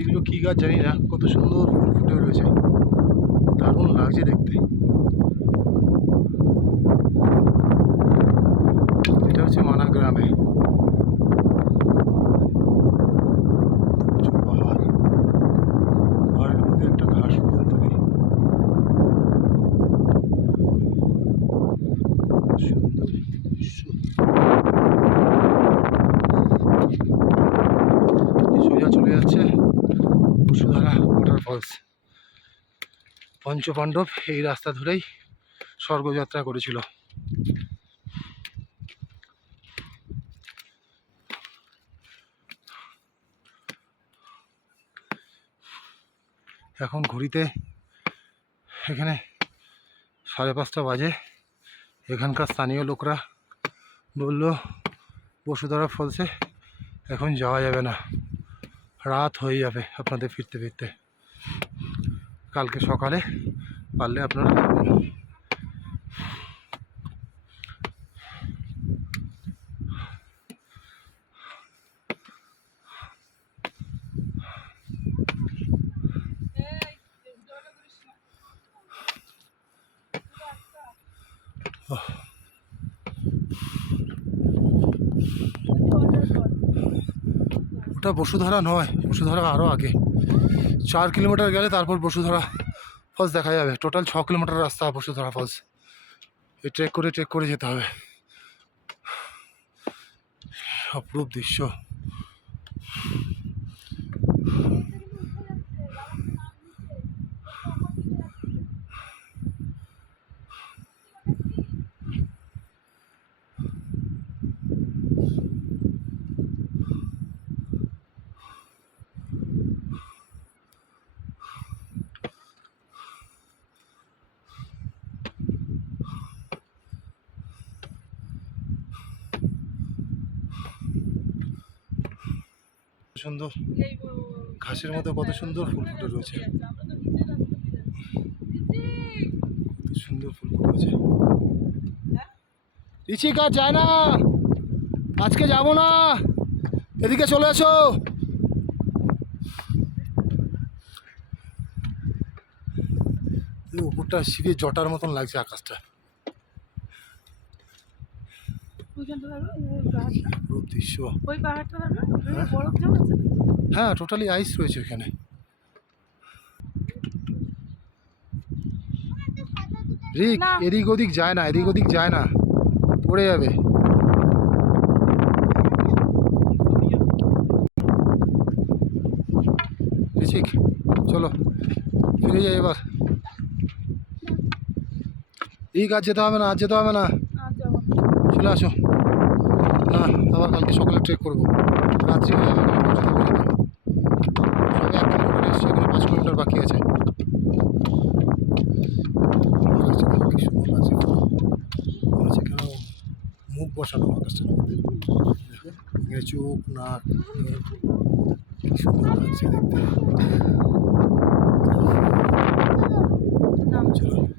এগুলো কী গাছ জানি না, কত সুন্দর ফুল ফুটে রয়েছে, দারুণ লাগছে দেখতে। এটা হচ্ছে মানা গ্রামে। পাহাড়, পাহাড়ের মধ্যে একটা ঘাস পর্যন্ত নেই। সুন্দর দৃশ্য। সোজা চলে যাচ্ছে বসুধারা ওয়াটারফলস। পঞ্চপাণ্ডব এই রাস্তা ধরেই স্বর্গযাত্রা করেছিল। এখন ঘড়িতে এখানে 5:30 বাজে। এখানকার স্থানীয় লোকরা বলল বসুধারা ফলসে এখন যাওয়া যাবে না, রাত হয়ে যাবে আপনাদের ফিরতে ফিরতে। কালকে সকালে পারলে আপনারা যাবেন। ওটা বসুধারা নয়, বসুধারা আরও আগে। 4 কিলোমিটার গেলে তারপর বসুধারা ফলস দেখা যাবে। টোটাল 6 কিলোমিটার রাস্তা বসুধারা ফলস। এই ট্রেক করে যেতে হবে। অপরূপ দৃশ্য। সুন্দর ঘাসের মধ্যে কত সুন্দর ফুল ফুটে রয়েছে, কত সুন্দর ফুল ফুটে রয়েছে। ঋচিক আর যায় না, আজকে যাব না, এদিকে চলে আসো। উপরটা শিবের জটার মতন লাগছে আকাশটা। দৃশ্য। হ্যাঁ, টোটালি আইস রয়েছে এখানে। রিক এদিক ওদিক যায় না, এদিক ওদিক যায় না, পড়ে যাবে। ঋচিক চলো ফিরে যাই এবার। রিক আজ যেতে হবে না, আজ যেতে হবে না, চলে আসো। না, আবার কালকে সকালে ট্রেক করবো, রাত্রি হয়ে যাবে। সবে 1 কিলোমিটার এসছে, এখানে 5 কিলোমিটার বাকি আছে। কি সুন্দর লাগছে, কেন মুখ বসানো আকাশটার মধ্যে, এখানে চোখ নাক কি সুন্দর লাগছে দেখতে। চলো।